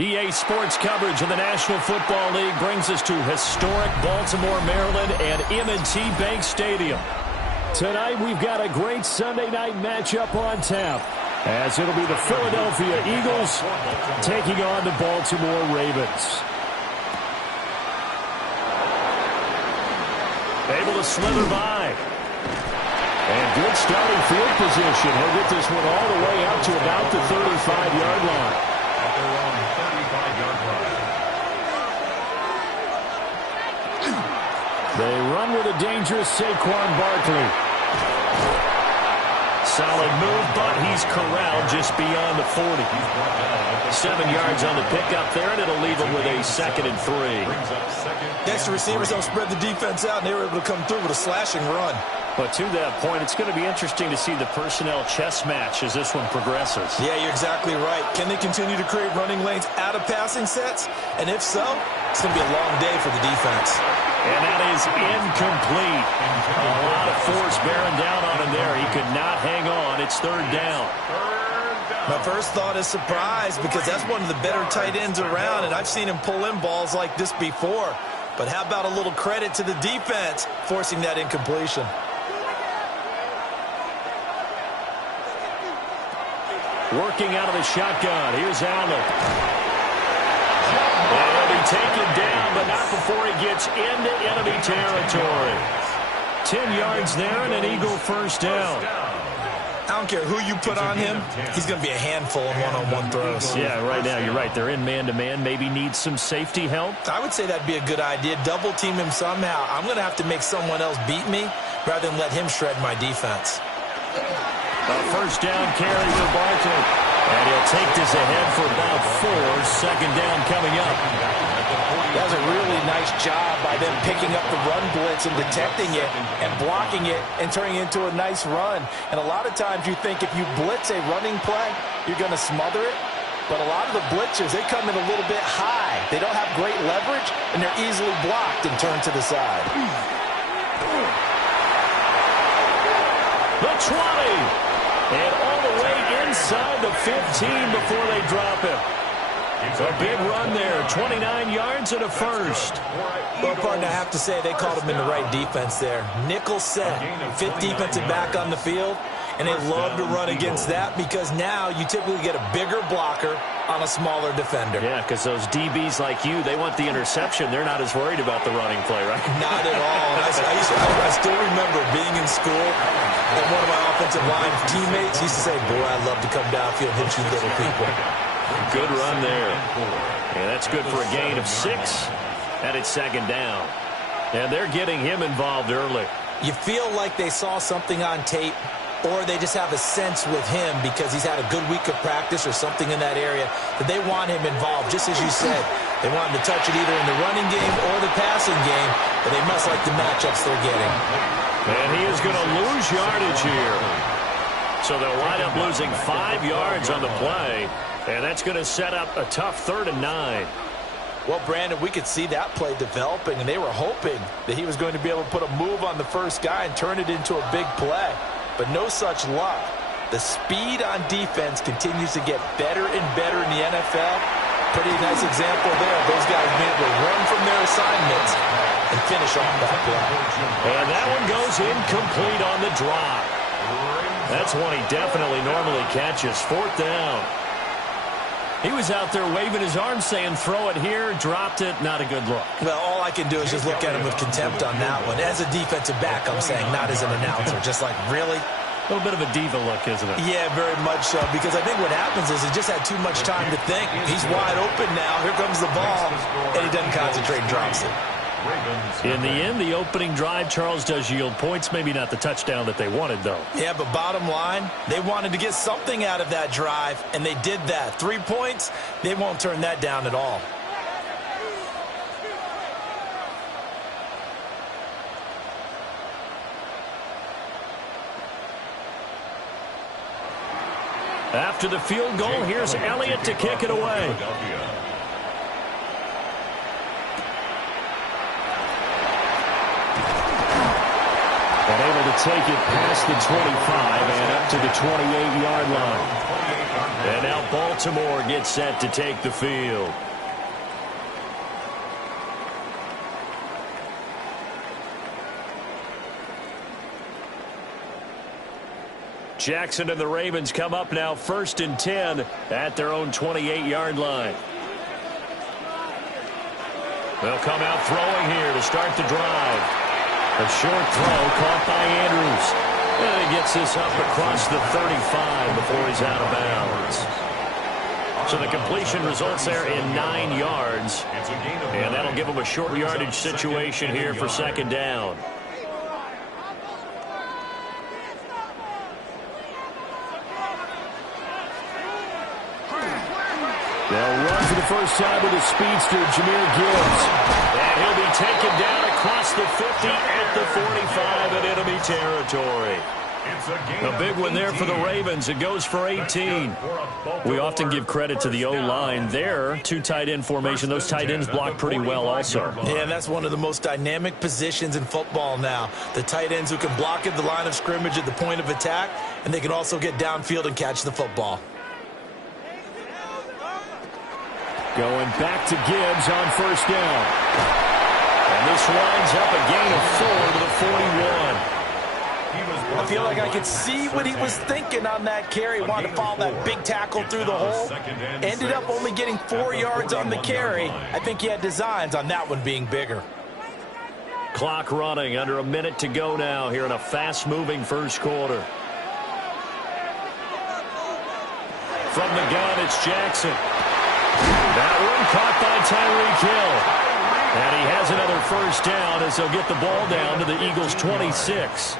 EA Sports coverage of the National Football League brings us to historic Baltimore, Maryland, and M&T Bank Stadium. Tonight, we've got a great Sunday night matchup on tap, as it'll be the Philadelphia Eagles taking on the Baltimore Ravens. Able to slither by. And good starting field position. He'll get this one all the way out to about the 35-yard line. They run with a dangerous Saquon Barkley. Solid move, but he's corralled just beyond the 40. 7 yards on the pickup there, and it'll leave him with a 2nd and 3. Extra receivers don't spread the defense out, and they were able to come through with a slashing run. But to that point, it's going to be interesting to see the personnel chess match as this one progresses. Yeah, you're exactly right. Can they continue to create running lanes out of passing sets? And if so, it's going to be a long day for the defense. And that is incomplete. A lot of force bearing down on him there. He could not hang on. It's 3rd down. My first thought is surprise because that's one of the better tight ends around, and I've seen him pull in balls like this before. But how about a little credit to the defense forcing that incompletion? Working out of the shotgun. Here's Allen. And he'll be taken down, but not before he gets into enemy territory. 10 yards there and an Eagle first down. I don't care who you put on him, he's going to be a handful in one-on-one throws. Yeah, right now, you're right. They're in man-to-man. Maybe needs some safety help. I would say that'd be a good idea. Double team him somehow. I'm going to have to make someone else beat me rather than let him shred my defense. A first down carry for Barkley. And he'll take this ahead for about 4. Second down coming up. That was a really nice job by them picking up the run blitz and detecting it and blocking it and turning it into a nice run. And a lot of times you think if you blitz a running play, you're going to smother it. But a lot of the blitzers, they come in a little bit high. They don't have great leverage, and they're easily blocked and turned to the side. The 20. And all the way inside the 15 before they drop him. A big run there, 29 yards and a first. Well, partner, I have to say they called him in the right defense there. Nickel set, 5th defensive back on the field, and they love to run against that because now you typically get a bigger blocker on a smaller defender. Yeah, because those DBs like you, they want the interception. They're not as worried about the running play, right? Not at all. I still remember being in school, and one of my offensive line teammates used to say, boy, I love to come downfield and hit you little people. Good run there. And that's good for a gain of 6. And it's second down. And they're getting him involved early. You feel like they saw something on tape, or they just have a sense with him because he's had a good week of practice or something in that area that they want him involved. Just as you said, they want him to touch it either in the running game or the passing game, but they must like the matchups they're getting. And he is going to lose yardage here. So they'll wind up losing 5 yards on the play. And that's going to set up a tough 3rd and 9. Well, Brandon, we could see that play developing, and they were hoping that he was going to be able to put a move on the first guy and turn it into a big play. But no such luck. The speed on defense continues to get better and better in the NFL. Pretty nice example there. Those guys being able to run from their assignments and finish off that play. And that one goes incomplete on the drop. That's one he definitely normally catches. 4th down. He was out there waving his arms saying, throw it here, dropped it, not a good look. Well, all I can do is just look at him with contempt on that one. As a defensive back, I'm saying, not as an announcer. Just like, really? A little bit of a diva look, isn't it? Yeah, very much so, because I think what happens is he just had too much time to think. He's wide open now. Here comes the ball, and he doesn't concentrate and drops it. In the end, the opening drive, Charles, does yield points. Maybe not the touchdown that they wanted, though. Yeah, but bottom line, they wanted to get something out of that drive, and they did that. 3 points, they won't turn that down at all. After the field goal, here's Elliott to kick it away. And able to take it past the 25 and up to the 28-yard line. And now Baltimore gets set to take the field. Jackson and the Ravens come up now 1st and 10 at their own 28-yard line. They'll come out throwing here to start the drive. A short throw caught by Andrews. And he gets this up across the 35 before he's out of bounds. So the completion results there in 9 yards. And that'll give him a short yardage situation here for second down. They'll run for the first time with the speedster, Jahmyr Gibbs. And he'll be taken down across the 50 at the 45 in enemy territory. A big one there for the Ravens. It goes for 18. We often give credit to the O-line there. 2 tight end formation. Those tight ends block pretty well also. Yeah, and that's one of the most dynamic positions in football now. The tight ends who can block at the line of scrimmage at the point of attack, and they can also get downfield and catch the football. Going back to Gibbs on first down. And this winds up a gain of 4 to the 41. I feel like I could see what he was thinking on that carry. Wanted to follow that big tackle through the hole. Ended up only getting 4 yards on the carry. I think he had designs on that one being bigger. Clock running, under a minute to go now here in a fast-moving first quarter. From the gun, it's Jackson. That one caught by Tyreek Hill. And he has another first down as they'll get the ball down to the Eagles' 26.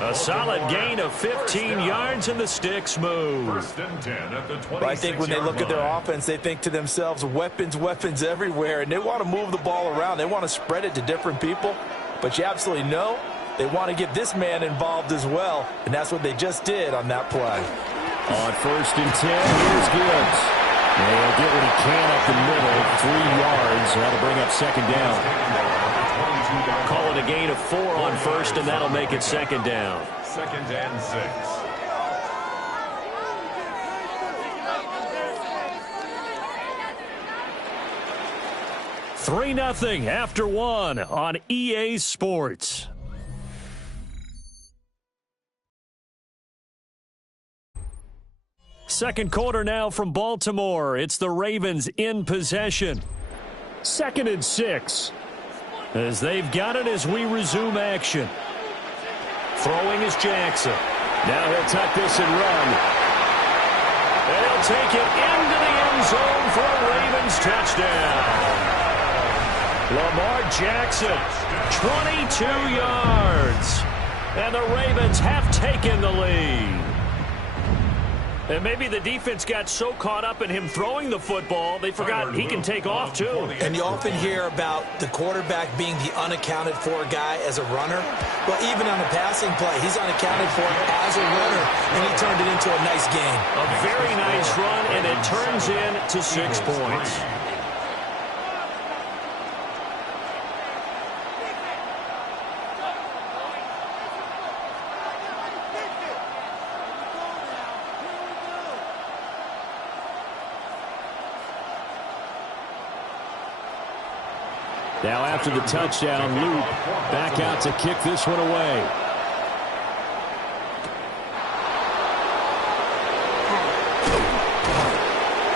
A solid gain of 15 yards, and the sticks move. But I think when they look at their offense, they think to themselves, weapons, weapons everywhere, and they want to move the ball around. They want to spread it to different people, but you absolutely know they want to get this man involved as well, and that's what they just did on that play. On first and 10, here's Gibbs. He'll get what he can up the middle, 3 yards. That'll bring up second down. Call it a gain of 4 on first, and that'll make it second down. Second and 6. 3-0 after 1 on EA Sports. Second quarter now from Baltimore. It's the Ravens in possession. 2nd and 6. As they've got it as we resume action. Throwing is Jackson. Now he'll tuck this and run. And he'll take it into the end zone for a Ravens touchdown. Lamar Jackson, 22 yards. And the Ravens have taken the lead. And maybe the defense got so caught up in him throwing the football, they forgot he can take off, too. And you often hear about the quarterback being the unaccounted for guy as a runner. Well, even on the passing play, he's unaccounted for as a runner, and he turned it into a nice game. A very nice run, and it turns into 6 points. Now after the touchdown, Luke back out to kick this one away.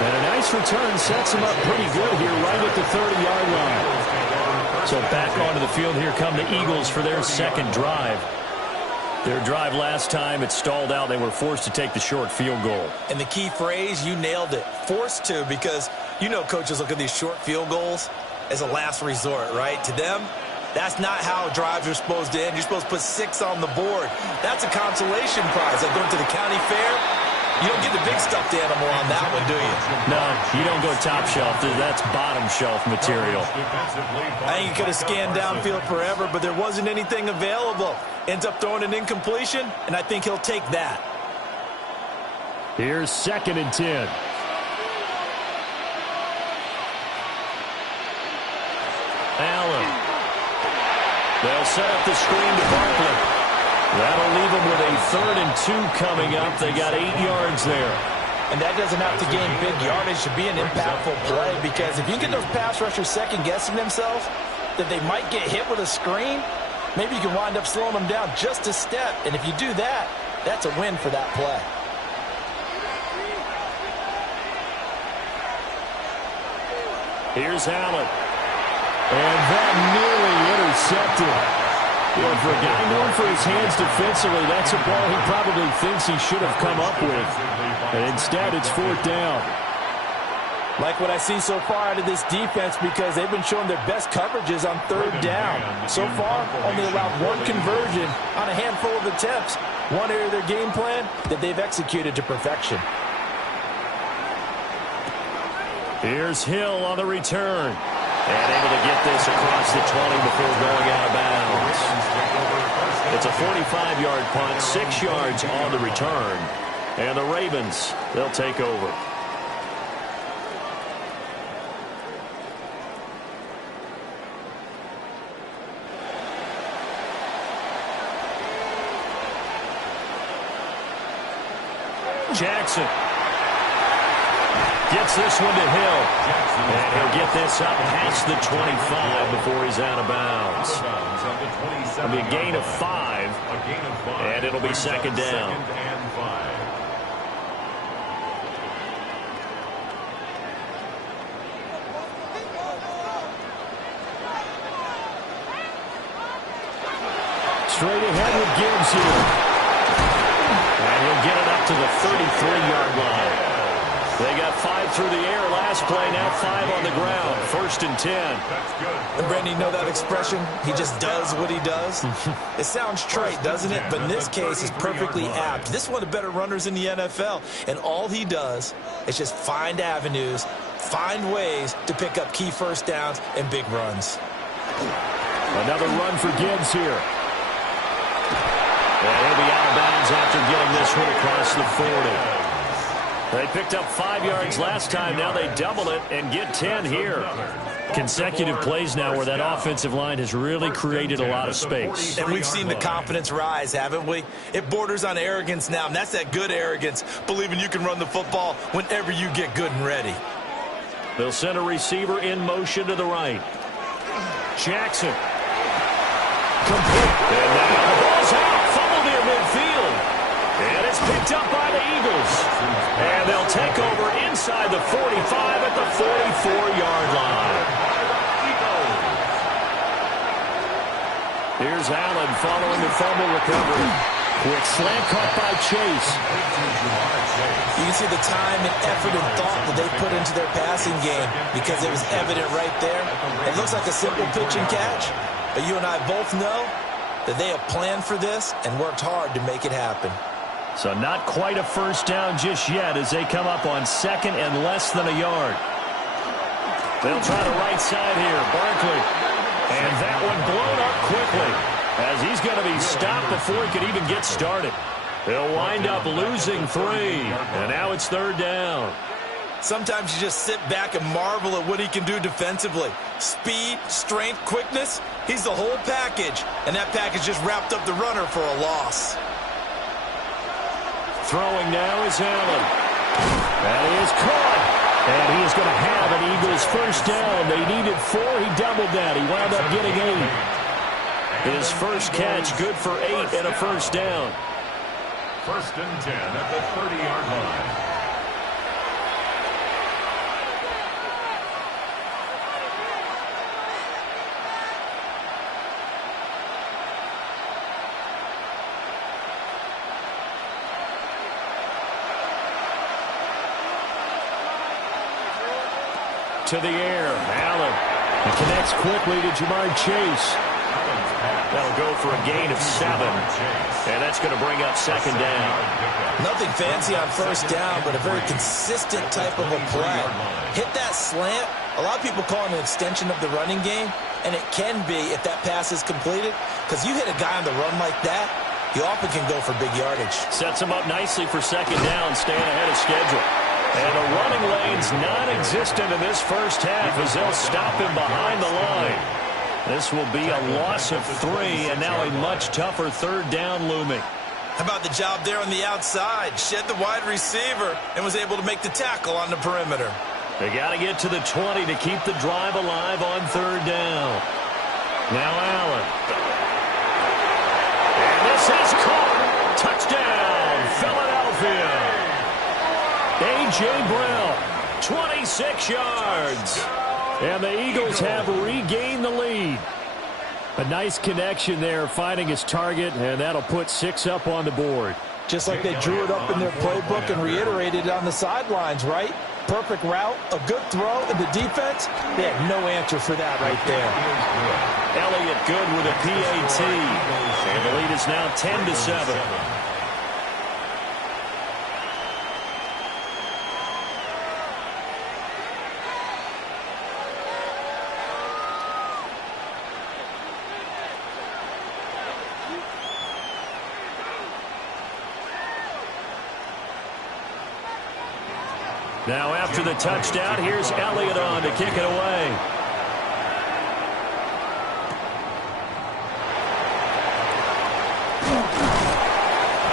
And a nice return sets him up pretty good here right at the 30-yard line. So back onto the field, here come the Eagles for their second drive. Their drive last time, it stalled out. They were forced to take the short field goal. And the key phrase, you nailed it, forced to, because you know coaches look at these short field goals as a last resort, right? To them, that's not how drives are supposed to end. You're supposed to put 6 on the board. That's a consolation prize. Like going to the county fair, you don't get the big stuffed animal on that one, do you? No, you don't go top shelf. That's bottom shelf material. I think he could have scanned downfield forever, but there wasn't anything available. Ends up throwing an incompletion, and I think he'll take that. Here's 2nd and 10. Allen. They'll set up the screen to Barkley. That'll leave them with a 3rd and 2 coming up. They got 8 yards there. And that doesn't have to gain big yardage to be an impactful play, because if you get those pass rushers second-guessing themselves that they might get hit with a screen, maybe you can wind up slowing them down just a step. And if you do that, that's a win for that play. Here's Allen. And that nearly intercepted. Well, for a guy known for his hands defensively, that's a ball he probably thinks he should have come up with. And instead, it's 4th down. Like what I see so far out of this defense, because they've been showing their best coverages on 3rd down. So far, only allowed 1 conversion on a handful of attempts. One area of their game plan that they've executed to perfection. Here's Hill on the return. And able to get this across the 20 before going out of bounds. It's a 45-yard punt, 6 yards on the return. And the Ravens, they'll take over. Jackson. Gets this one to Hill. And he'll get this up past the 25 before he's out of bounds. It'll be a gain of 5, and it'll be second down. Straight ahead with Gibbs here. And he'll get it up to the 33-yard line. They got 5 through the air last play, now 5 on the ground. 1st and 10. And Brandon, you know that expression? He just does what he does? It sounds trite, doesn't it? But in this case, it's perfectly apt. This is one of the better runners in the NFL. And all he does is just find avenues, find ways to pick up key first downs and big runs. Another run for Gibbs here. And he'll be out of bounds after getting this one across the 40. They picked up 5 yards last time. Now they double it and get 10 here. Consecutive plays now where that offensive line has really created a lot of space. And we've seen the confidence rise, haven't we? It borders on arrogance now, and that's that good arrogance, believing you can run the football whenever you get good and ready. They'll send a receiver in motion to the right. Jackson. Complete. And now the ball's out. Fumble near midfield. And it's picked up by the Eagles. And they'll take over inside the 45 at the 44-yard line. Here's Allen following the fumble recovery. Quick slant caught by Chase. You can see the time and effort and thought that they put into their passing game because it was evident right there. It looks like a simple pitch and catch, but you and I both know that they have planned for this and worked hard to make it happen. So not quite a first down just yet as they come up on 2nd and less than a yard. They'll try the right side here. Barkley. And that one blown up quickly as he's going to be stopped before he could even get started. They'll wind up losing 3. And now it's 3rd down. Sometimes you just sit back and marvel at what he can do defensively. Speed, strength, quickness. He's the whole package. And that package just wrapped up the runner for a loss. Throwing now is Allen. That is caught. And he is going to have an Eagles first down. They needed 4. He doubled that. He wound up getting 8. His first catch good for 8 and a first down. 1st and 10 at the 30-yard line. To the air, Allen. He connects quickly to Jamar Chase. That'll go for a gain of 7. And that's going to bring up 2nd down. Nothing fancy on first down, but a very consistent type of a play. Hit that slant. A lot of people call it an extension of the running game, and it can be if that pass is completed, because you hit a guy on the run like that, you often can go for big yardage. Sets him up nicely for 2nd down, staying ahead of schedule. And the running lane's non-existent in this first half as they'll stop him behind the line. This will be a loss of 3, and now a much tougher 3rd down looming. How about the job there on the outside? Shed the wide receiver and was able to make the tackle on the perimeter. They got to get to the 20 to keep the drive alive on 3rd down. Now Allen. And this is caught. Touchdown, Philadelphia. A.J. Brown, 26 yards. And the Eagles have regained the lead. A nice connection there, finding his target, and that'll put 6 up on the board. Just like they drew it up in their playbook and reiterated it on the sidelines, right? Perfect route, a good throw, and the defense, they had no answer for that right there. Elliott good with a PAT. And the lead is now 10-7. Now after the touchdown, here's Elliott on to kick it away.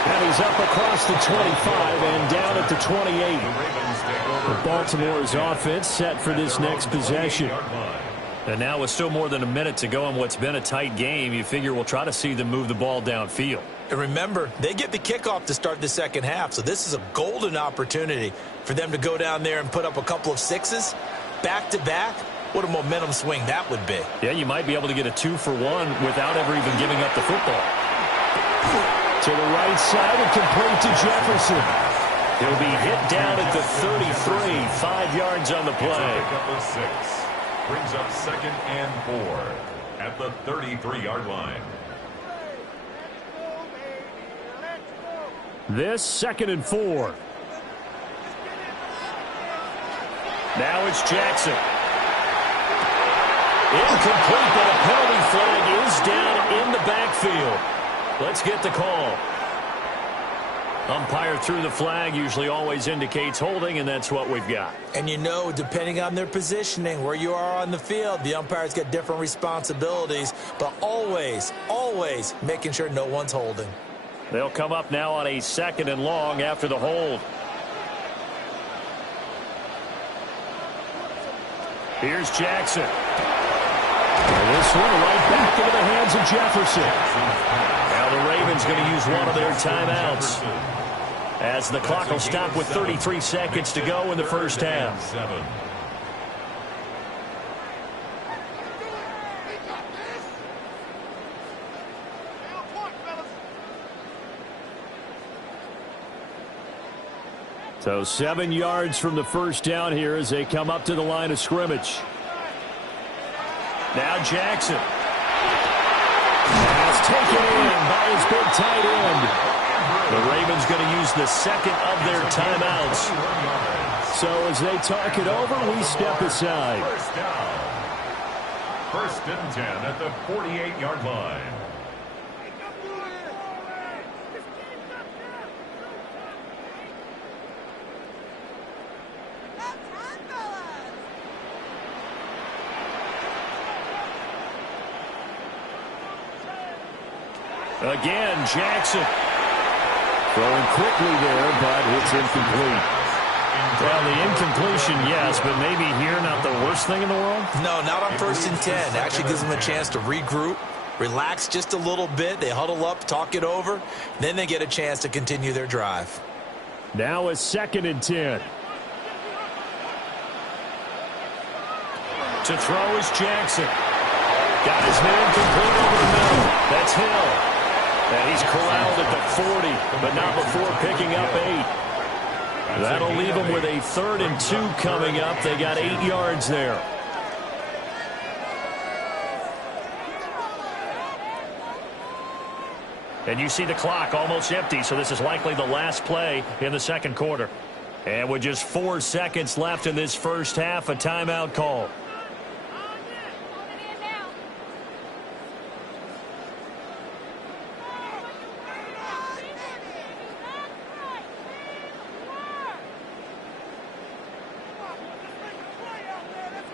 And he's is up across the 25 and down at the 28. Baltimore's offense set for this next possession. -line. And now with still more than a minute to go in what's been a tight game, you figure we'll try to see them move the ball downfield. And remember, they get the kickoff to start the second half, so this is a golden opportunity for them to go down there and put up a couple of sixes back-to-back. What a momentum swing that would be. Yeah, you might be able to get a 2-for-1 without ever even giving up the football. To the right side and complete to Jefferson. He'll be hit down at the 33, 5 yards on the It's a play. pickup of 6. Brings up 2nd and 4 at the 33-yard line. This 2nd and 4. Now it's Jackson. Incomplete, but a penalty flag is down in the backfield. Let's get the call. Umpire threw the flag, usually always indicates holding, and that's what we've got. And you know, depending on their positioning, where you are on the field, the umpires get different responsibilities, but always, always making sure no one's holding. They'll come up now on a 2nd and long after the hold. Here's Jackson. And this one right back into the hands of Jefferson. Now the Ravens going to use one of their timeouts, as the clock will stop with 33 seconds to go in the first half. So 7 yards from the first down here as they come up to the line of scrimmage. Now Jackson. That's taken in by his big tight end. The Ravens going to use the 2nd of their timeouts. So as they talk it over, we step aside. First down. 1st and 10 at the 48-yard line. Again, Jackson. Throwing quickly there, but it's incomplete. Well, the incompletion, yes, but maybe here not the worst thing in the world? No, not on 1st and 10. Actually gives them a chance to regroup, relax just a little bit. They huddle up, talk it over. Then they get a chance to continue their drive. Now a 2nd and 10. To throw is Jackson. Got his man complete over the middle. That's Hill. And he's corralled at the 40, but not before picking up 8. That'll leave them with a 3rd and 2 coming up. They got 8 yards there. And you see the clock almost empty, so this is likely the last play in the second quarter. And with just 4 seconds left in this first half, a timeout call.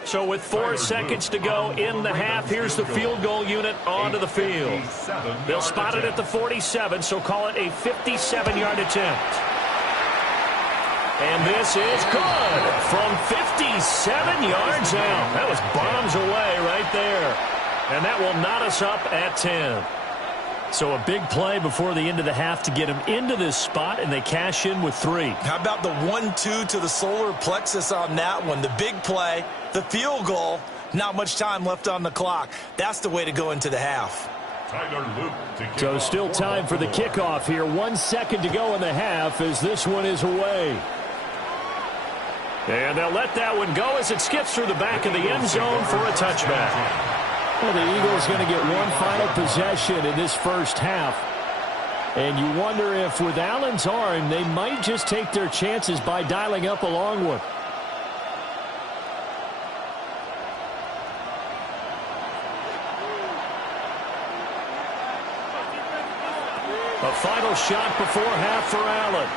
So with 4 seconds to go in the half, here's the field goal unit onto the field. They'll spot it at the 47, so call it a 57-yard attempt. And this is good from 57 yards out. That was bombs away right there. And that will knot us up at 10. So a big play before the end of the half to get them into this spot, and they cash in with 3. How about the 1-2 to the solar plexus on that one? The big play, the field goal, not much time left on the clock. That's the way to go into the half. So still time for the kickoff here. 1 second to go in the half as this one is away. And they'll let that one go as it skips through the back of the end zone for a touchback. Well, the Eagles going to get one final possession in this first half. And you wonder if with Allen's arm, they might just take their chances by dialing up a long one. A final shot before half for Allen.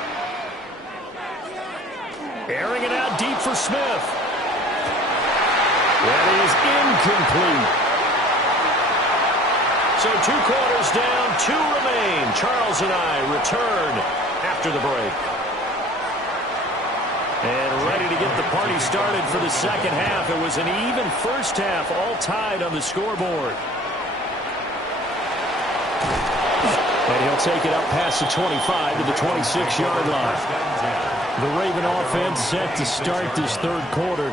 Airing it out deep for Smith. That is incomplete. So 2 quarters down, 2 remain. Charles and I return after the break. And ready to get the party started for the second half. It was an even first half, all tied on the scoreboard. And he'll take it up past the 25 to the 26-yard line. The Raven offense set to start this third quarter.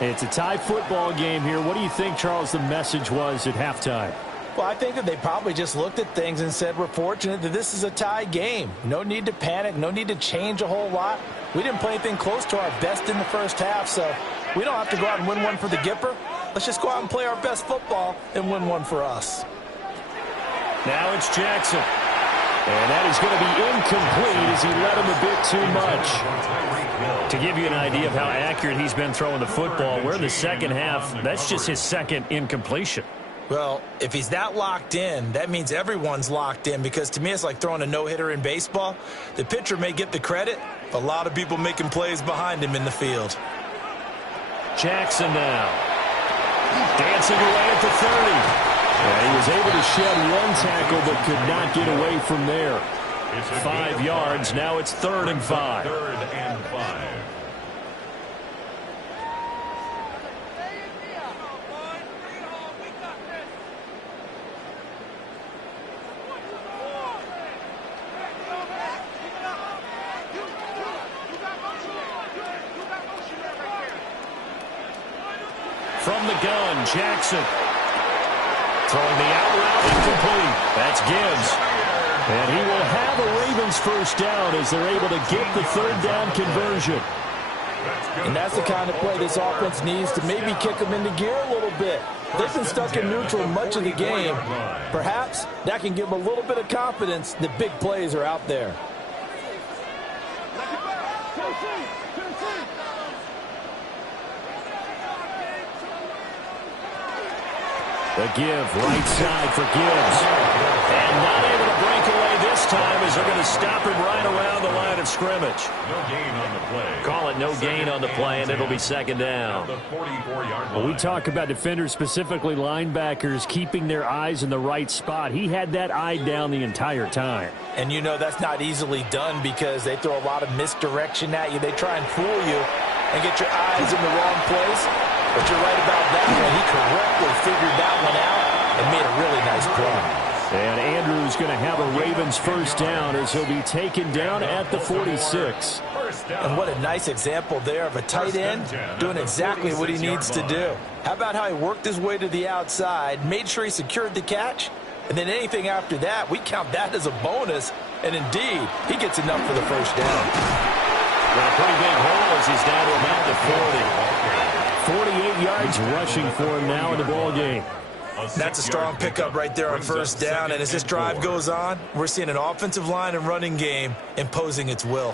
It's a tie football game here. What do you think, Charles, the message was at halftime? Well, I think that they probably just looked at things and said, we're fortunate that this is a tie game. No need to panic. No need to change a whole lot. We didn't play anything close to our best in the first half, so we don't have to go out and win one for the Gipper. Let's just go out and play our best football and win one for us. Now it's Jackson. And that is going to be incomplete as he led him a bit too much. To give you an idea of how accurate he's been throwing the football, we're in the second half. That's just his second incompletion. Well, if he's that locked in, that means everyone's locked in, because to me it's like throwing a no-hitter in baseball. The pitcher may get the credit, but a lot of people making plays behind him in the field. Jackson now. Dancing away at the 30. Yeah, he was able to shed one tackle but could not get away from there. 5 yards. Now it's 3rd and 5. 3rd and 5. From the gun, Jackson. Throwing the out route incomplete. That's Gibbs. And he will have a Ravens first down as they're able to get the 3rd down conversion. And that's the kind of play this offense needs to maybe kick them into gear a little bit. They've been stuck in neutral much of the game. Perhaps that can give them a little bit of confidence that big plays are out there. The give, right side for Gibbs. And not able to break away this time as they're going to stop him right around the line of scrimmage. No gain on the play. Call it no gain on the play, and it'll be 2nd down. The 44-yard line. Well, we talk about defenders, specifically linebackers, keeping their eyes in the right spot. He had that eye down the entire time. And you know that's not easily done because they throw a lot of misdirection at you. They try and fool you and get your eyes in the wrong place. But you're right about that one. He correctly figured that one out and made a really nice play. And Andrews going to have a Ravens first down as he'll be taken down at the 46. And what a nice example there of a tight end doing exactly what he needs to do. How about how he worked his way to the outside, made sure he secured the catch, and then anything after that, we count that as a bonus. And indeed, he gets enough for the first down. Got a pretty big hole as he's down to about the 40. 48 yards rushing for him now in the ball game. That's a strong pickup right there on first down. And as this drive goes on, we're seeing an offensive line and running game imposing its will.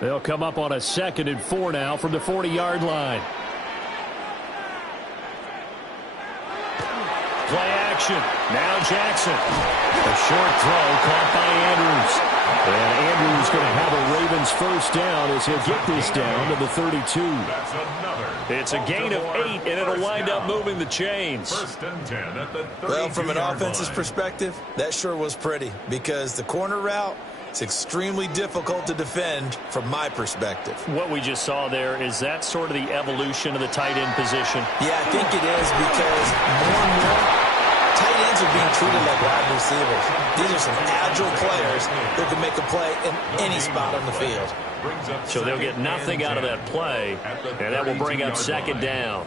They'll come up on a 2nd and 4 now from the 40-yard line. Play action. Now Jackson. A short throw caught by Andrews. And Andrews going to have a Ravens first down as he'll get this down to the 32. That's another. It's a gain of 8, and it'll wind up moving the chains. 1st and 10 at the 32-yard line. Well, from an offensive perspective, that sure was pretty because the corner route is extremely difficult to defend from my perspective. What we just saw there, is that sort of the evolution of the tight end position? Yeah, I think it is because more and more tight ends are being treated like wide receivers. These are some agile players who can make a play in any spot on the field. So they'll get nothing out of that play, and that will bring up 2nd down.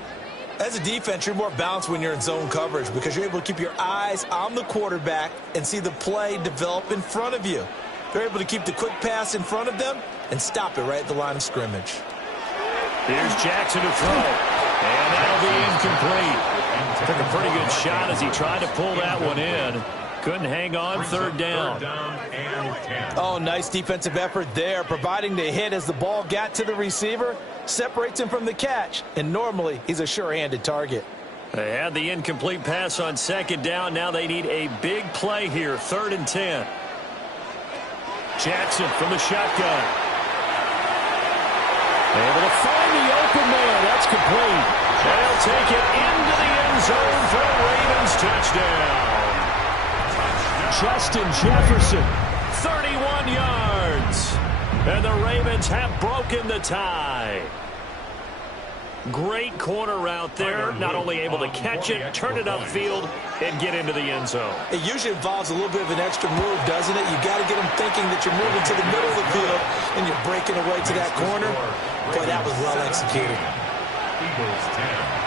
As a defense, you're more balanced when you're in zone coverage because you're able to keep your eyes on the quarterback and see the play develop in front of you. They're able to keep the quick pass in front of them and stop it right at the line of scrimmage. Here's Jackson to throw, and that'll be incomplete. Took a pretty good shot as he tried to pull that one in. Couldn't hang on. 3rd down. 3rd down and 10. Oh, nice defensive effort there, providing the hit as the ball got to the receiver, separates him from the catch, and normally he's a sure-handed target. They had the incomplete pass on 2nd down. Now they need a big play here. 3rd and 10. Jackson from the shotgun. Able to find the open man. That's complete. They'll take it into the end zone for a Ravens Justin Jefferson, 31 yards. And the Ravens have broken the tie. Great corner route there. Not only able to catch it, turn it upfield, and get into the end zone. It usually involves a little bit of an extra move, doesn't it? You got to get them thinking that you're moving to the middle of the field and you're breaking away to that corner. Boy, that was well executed. Eagles 10.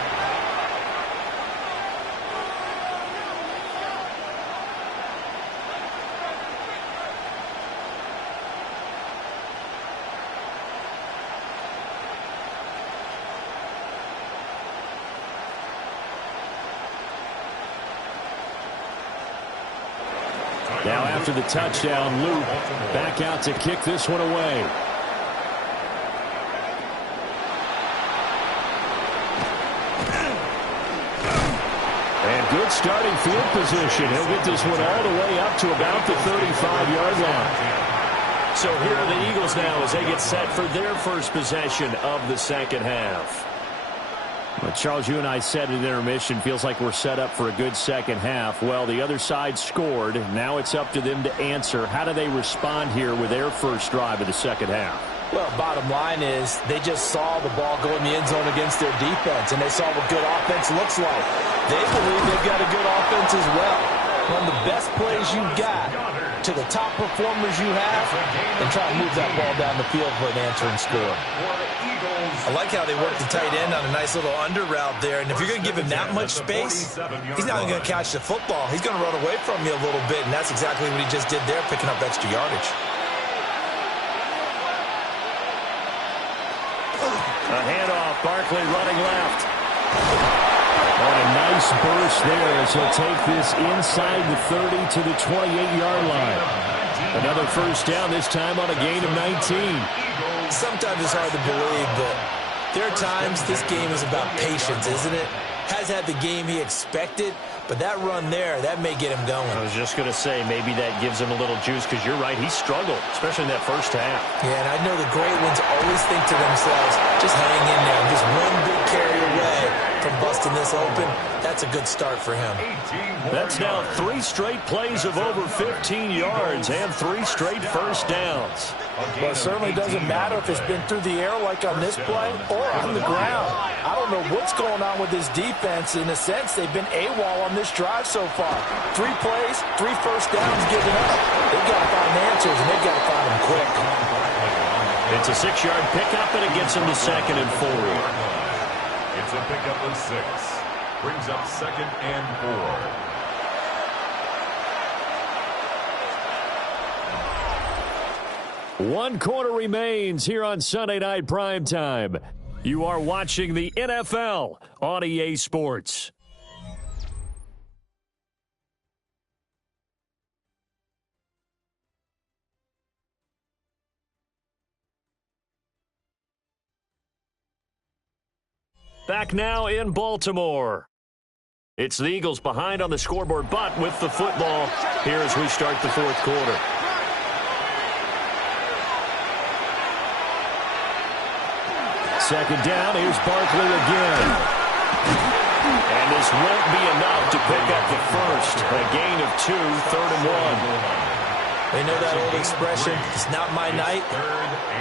Now after the touchdown, Luke back out to kick this one away. And good starting field position. He'll get this one all the way up to about the 35-yard line. So here are the Eagles now as they get set for their first possession of the second half. Well, Charles, you and I said at intermission, feels like we're set up for a good second half. Well, the other side scored. Now it's up to them to answer. How do they respond here with their first drive of the second half? Well, bottom line is they just saw the ball go in the end zone against their defense, and they saw what good offense looks like. They believe they've got a good offense as well. Run the best plays you've got to the top performers you have and try to move that ball down the field for an answering score. I like how they work the tight end on a nice little under route there. And if you're going to give him that much space, he's not only going to catch the football, he's going to run away from you a little bit. And that's exactly what he just did there, picking up extra yardage. A handoff, Barkley running left. And a nice burst there as he'll take this inside the 30 to the 28-yard line. Another first down, this time on a gain of 19. Sometimes it's hard to believe, but there are times this game is about patience, isn't it? Has had the game he expected, but that run there, that may get him going. I was just going to say, maybe that gives him a little juice, because you're right, he struggled, especially in that first half. Yeah, and I know the great ones always think to themselves, just hang in there, just one big carry away from busting this open. That's a good start for him. That's now 3 straight plays of over 15 yards and 3 straight first downs. Well, it certainly doesn't matter if it's been through the air like on this play or on the ground. I don't know what's going on with this defense. In a sense, they've been AWOL on this drive so far. 3 plays, 3 first downs given up. They've got to find answers, and they've got to find them quick. It's a 6-yard pickup, and it gets them to 2nd and 4. It's a pickup of 6. Brings up 2nd and 4. One quarter remains here on Sunday Night Primetime. You are watching the NFL on EA Sports. Back now in Baltimore. It's the Eagles behind on the scoreboard, but with the football here as we start the fourth quarter. Second down, here's Barkley again. And this won't be enough to pick up the first. A gain of 2, 3rd and 1. They know that old expression, it's not my night.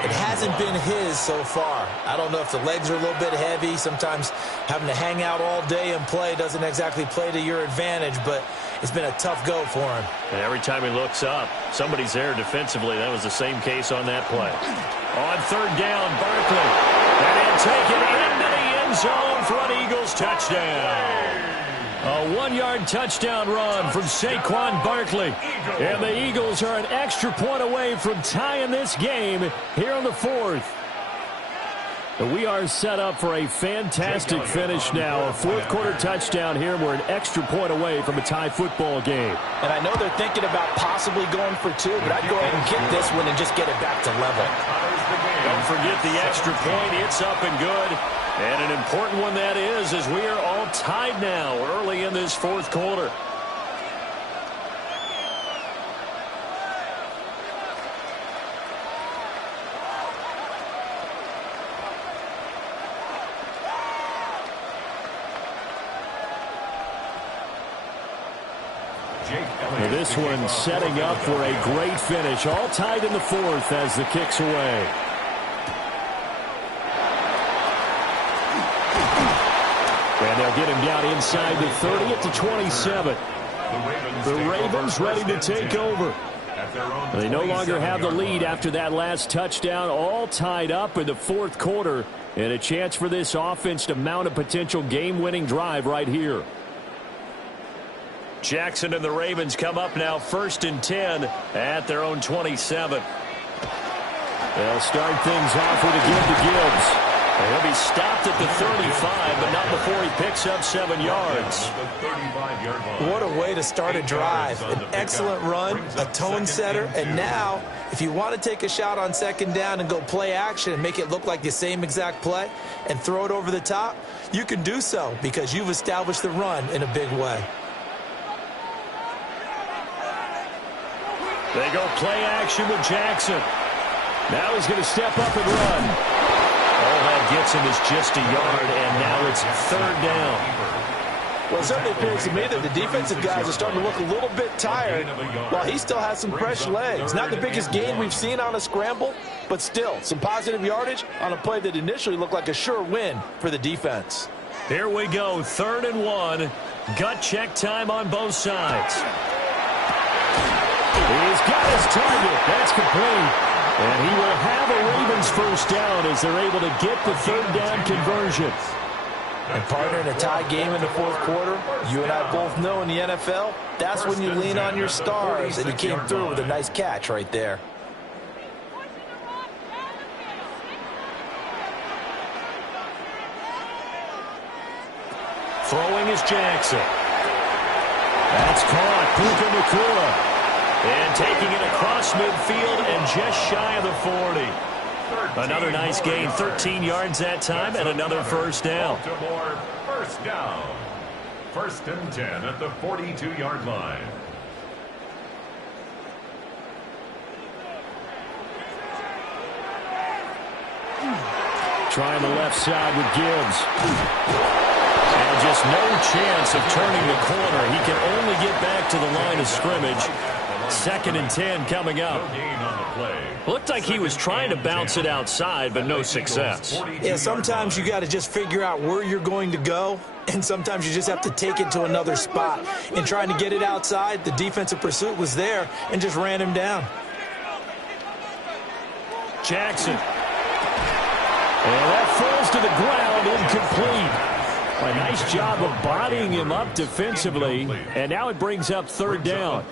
It hasn't been his so far. I don't know if the legs are a little bit heavy. Sometimes having to hang out all day and play doesn't exactly play to your advantage, but it's been a tough go for him. And every time he looks up, somebody's there defensively. That was the same case on that play. On 3rd down, Barkley. And he'll take it into the end zone for an Eagles touchdown. A 1-yard touchdown run from Saquon Barkley. And the Eagles are an extra point away from tying this game here on the 4th. We are set up for a fantastic finish now. A fourth-quarter touchdown here. We're an extra point away from a tie football game. And I know they're thinking about possibly going for 2, but I'd go ahead and kick this one and just get it back to level. Don't forget the extra point. It's up and good. And an important one that is, as we are all tied now early in this fourth quarter. Now this one setting up for a great finish. All tied in the fourth as the kick's away. And they'll get him down inside the 30 at the 27. The Ravens ready to take over. They no longer have the lead after that last touchdown. All tied up in the fourth quarter. And a chance for this offense to mount a potential game-winning drive right here. Jackson and the Ravens come up now 1st and 10 at their own 27. They'll start things off with a give to Gibbs. He'll be stopped at the 35, but not before he picks up 7 yards. What a way to start a drive. An excellent run, a tone setter, and now if you want to take a shot on 2nd down and go play action and make it look like the same exact play and throw it over the top, you can do so because you've established the run in a big way. They go play action with Jackson. Now he's going to step up and run. All that gets him is just a yard, and now it's 3rd down. Well, it certainly appears to me that the defensive guys are starting to look a little bit tired while he still has some fresh legs. Not the biggest gain we've seen on a scramble, but still some positive yardage on a play that initially looked like a sure win for the defense. Here we go, 3rd and 1. Gut check time on both sides. He's got his target. That's complete. And he will have a Ravens first down as they're able to get the 3rd down conversion. And partner, in a tie game in the fourth quarter, you and I both know in the NFL, that's when you lean on your stars, and he came through with a nice catch right there. Throwing is Jackson. That's caught. Puka Nacua. And taking it across midfield and just shy of the 40. Another nice gain, 13 yards that time, and another first down. Baltimore, first down. 1st and 10 at the 42-yard line. Trying the left side with Gibbs. And just no chance of turning the corner. He can only get back to the line of scrimmage. 2nd and 10 coming up. Looked like he was trying to bounce it outside, but no success. Yeah, sometimes you got to just figure out where you're going to go, and sometimes you just have to take it to another spot. In trying to get it outside, the defensive pursuit was there and just ran him down. Jackson. And that falls to the ground, incomplete. A nice job of bodying him up defensively, and now it brings up 3rd down.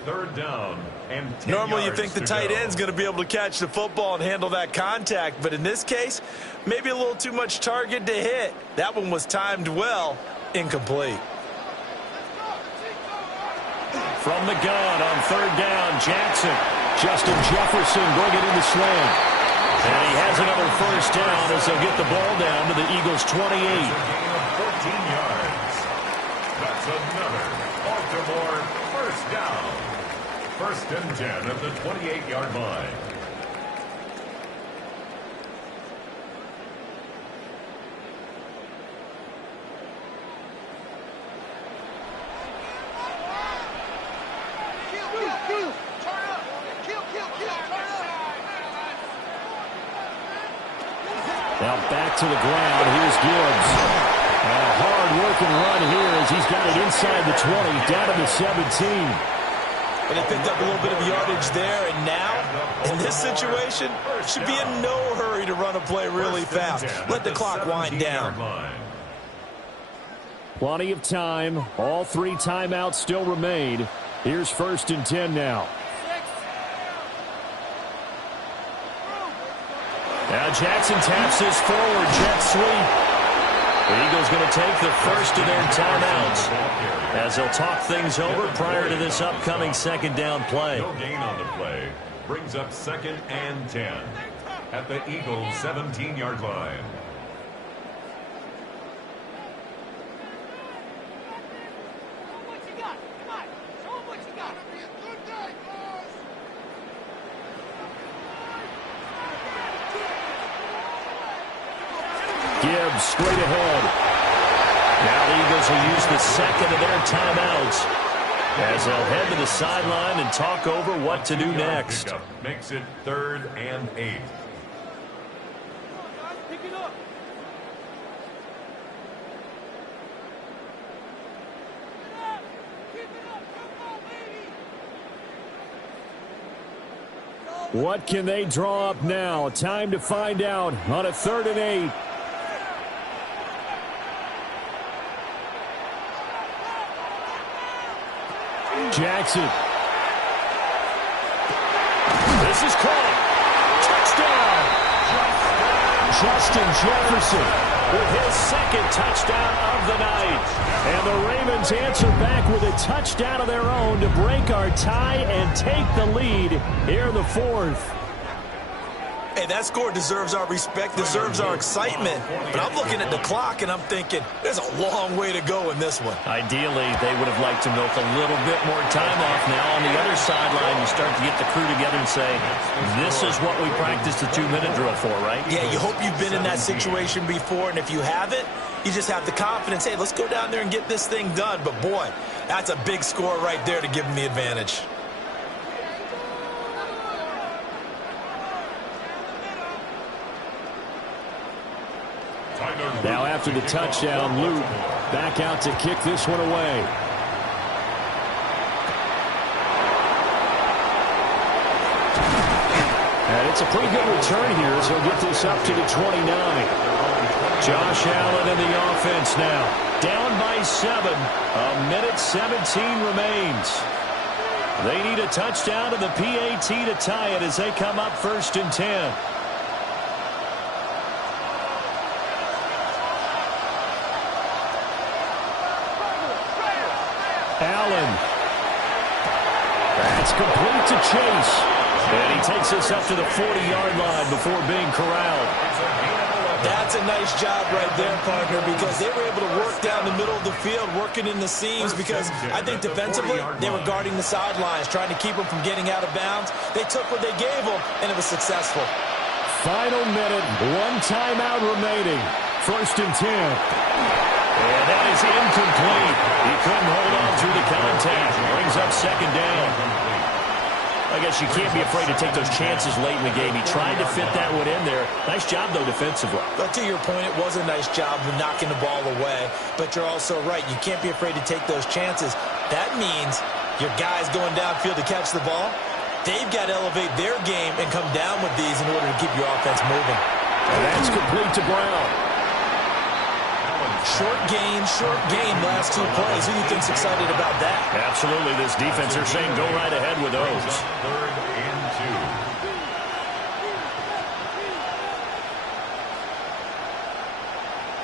Normally you think the tight end's going to be able to catch the football and handle that contact, but in this case, maybe a little too much target to hit. That one was timed well, incomplete. From the gun on 3rd down, Jackson. Justin Jefferson bringing in the slant. And he has another first down as they'll get the ball down to the Eagles' 28. 14 yards. That's another Baltimore first down. 1st and 10 at the 28-yard line. Now back to the ground. Here's Gibbs. And a hard-working run here as he's got it inside the 20, down to the 17. And they picked up a little bit of yardage there, and now, in this situation, should be in no hurry to run a play really fast. Let the clock wind down. Plenty of time. All 3 timeouts still remain. Here's 1st and 10 now. Now Jackson taps this forward, jet sweep. The Eagles going to take the first of their timeouts as they'll talk things over prior to this upcoming 2nd down play. No gain on the play. Brings up 2nd and 10 at the Eagles' 17-yard line. Gibbs straight ahead. Now the Eagles will use the 2nd of their timeouts as they'll head to the sideline and talk over what to do next. Makes it 3rd and 8. What can they draw up now? Time to find out on a 3rd and 8. Jackson. This is caught. Touchdown. Justin Jefferson with his 2nd touchdown of the night. And the Ravens answer back with a touchdown of their own to break our tie and take the lead here in the 4th. Hey, that score deserves our respect, deserves our excitement. But I'm looking at the clock, and I'm thinking there's a long way to go in this one. Ideally, they would have liked to milk a little bit more time off. Now, on the other sideline, you start to get the crew together and say, this is what we practiced the 2-minute drill for, right? Yeah, you hope you've been in that situation before, and if you haven't, you just have the confidence, hey, let's go down there and get this thing done. But, boy, that's a big score right there to give them the advantage. Now after the touchdown, Luke back out to kick this one away. And it's a pretty good return here, so he'll get this up to the 29. Josh Allen in the offense now. Down by 7. 1:17 remains. They need a touchdown to the PAT to tie it as they come up 1st and 10. Allen. That's complete to Chase. And he takes us up to the 40-yard line before being corralled. That's a nice job right there, partner, because they were able to work down the middle of the field, working in the seams, because I think defensively they were guarding the sidelines, trying to keep them from getting out of bounds. They took what they gave them, and it was successful. Final minute, 1 timeout remaining. 1st and 10. And that is incomplete. He couldn't hold on through the contact. Brings up 2nd down. I guess you can't be afraid to take those chances late in the game. He tried to fit that one in there. Nice job, though, defensively. But to your point, it was a nice job of knocking the ball away. But you're also right. You can't be afraid to take those chances. That means your guys going downfield to catch the ball, they've got to elevate their game and come down with these in order to keep your offense moving. And that's complete to Brown. Short gain, last 2 plays. Who do you think's excited about that? Absolutely. This defense, they're saying go right ahead with those. 3rd and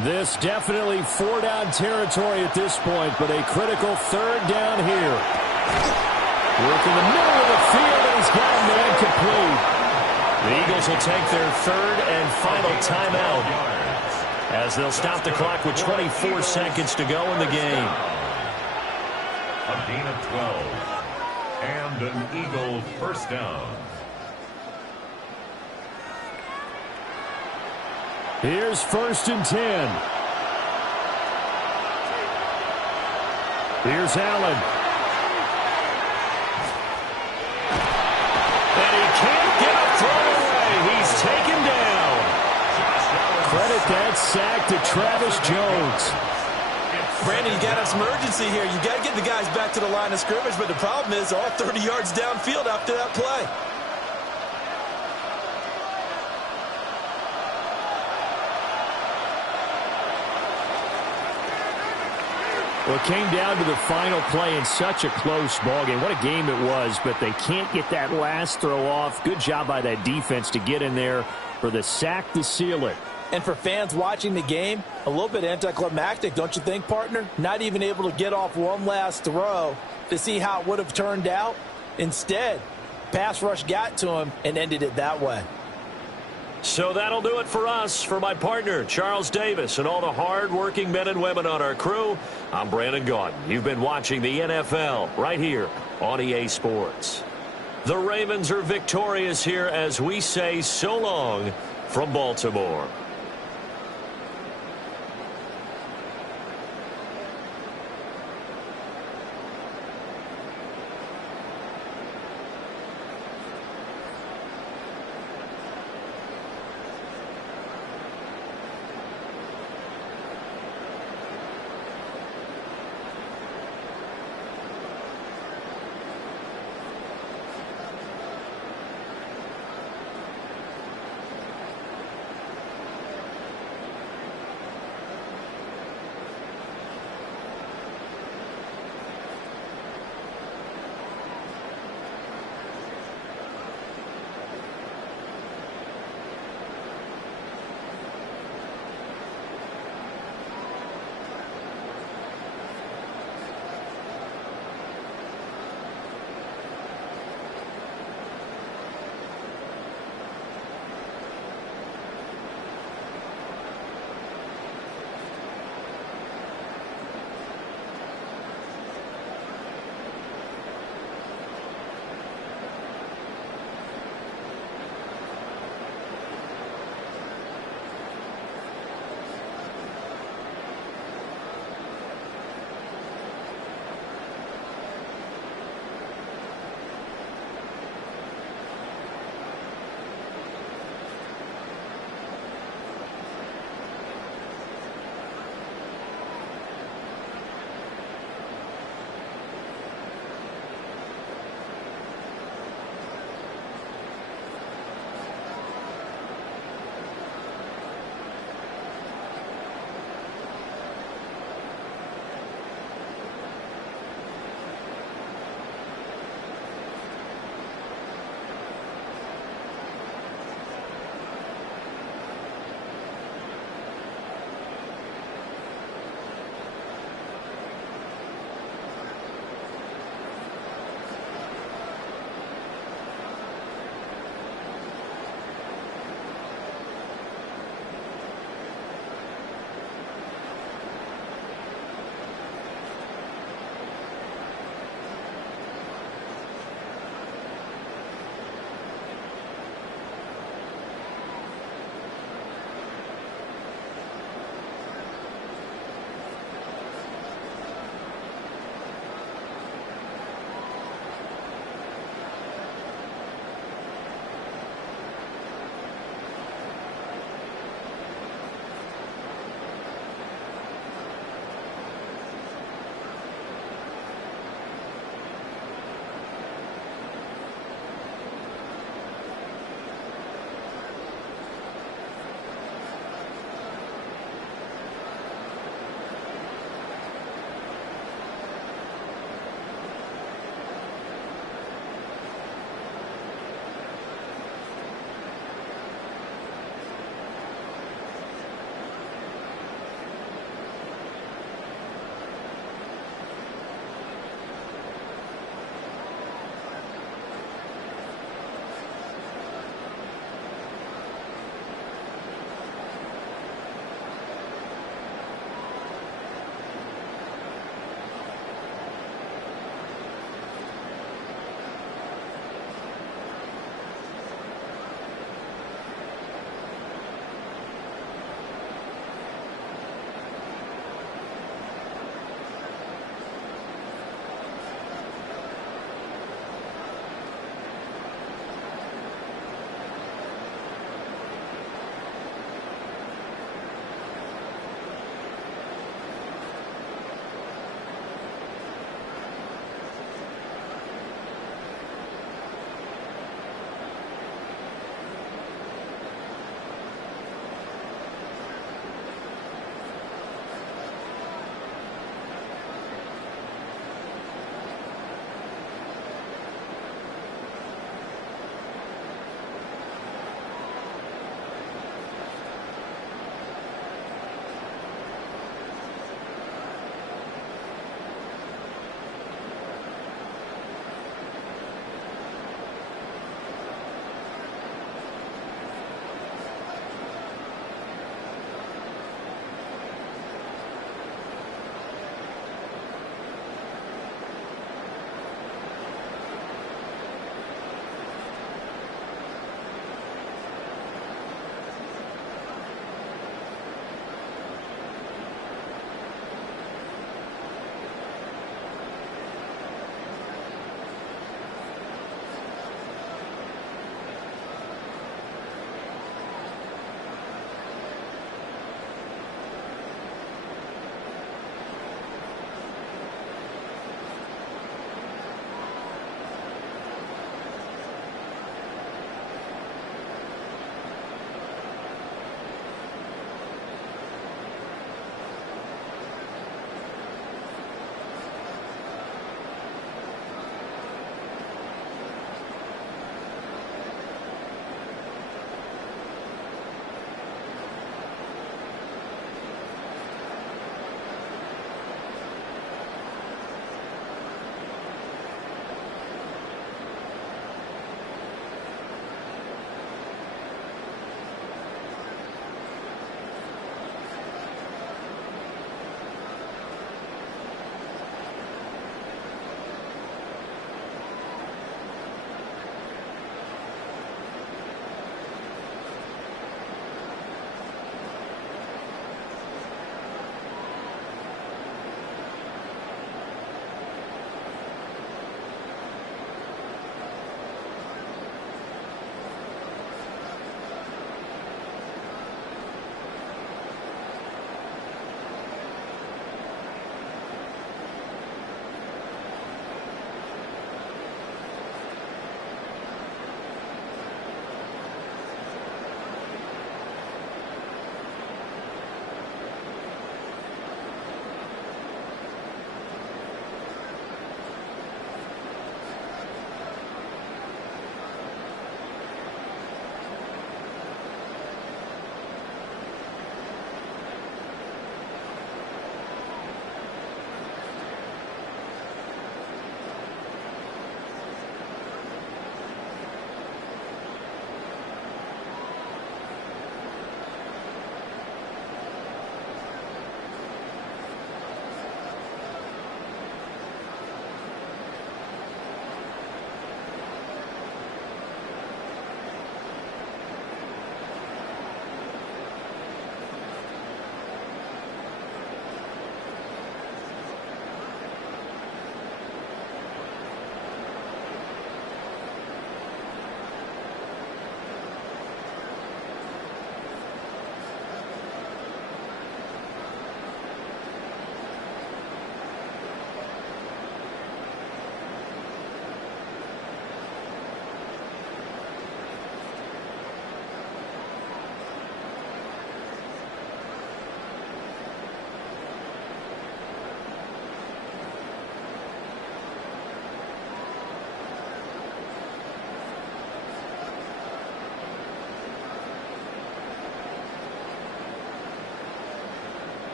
2. This definitely 4-down territory at this point, but a critical 3rd down here. Work in the middle of the field, and he's got a man complete. The Eagles will take their 3rd and final timeout, as they'll stop the clock with 24 seconds to go in the game. A gain of 12. And an Eagle 1st down. Here's 1st and 10. Here's Allen. And he can't get a throw away. He's taken down. Credit that sack to Travis Jones. Brandon, you got to have some urgency here. You got to get the guys back to the line of scrimmage, but the problem is all 30 yards downfield after that play. Well, it came down to the final play in such a close ballgame. What a game it was, but they can't get that last throw off. Good job by that defense to get in there for the sack to seal it. And for fans watching the game, a little bit anticlimactic, don't you think, partner? Not even able to get off one last throw to see how it would have turned out. Instead, pass rush got to him and ended it that way. So that'll do it for us. For my partner, Charles Davis, and all the hard-working men and women on our crew, I'm Brandon Gaudin. You've been watching the NFL right here on EA Sports. The Ravens are victorious here as we say so long from Baltimore.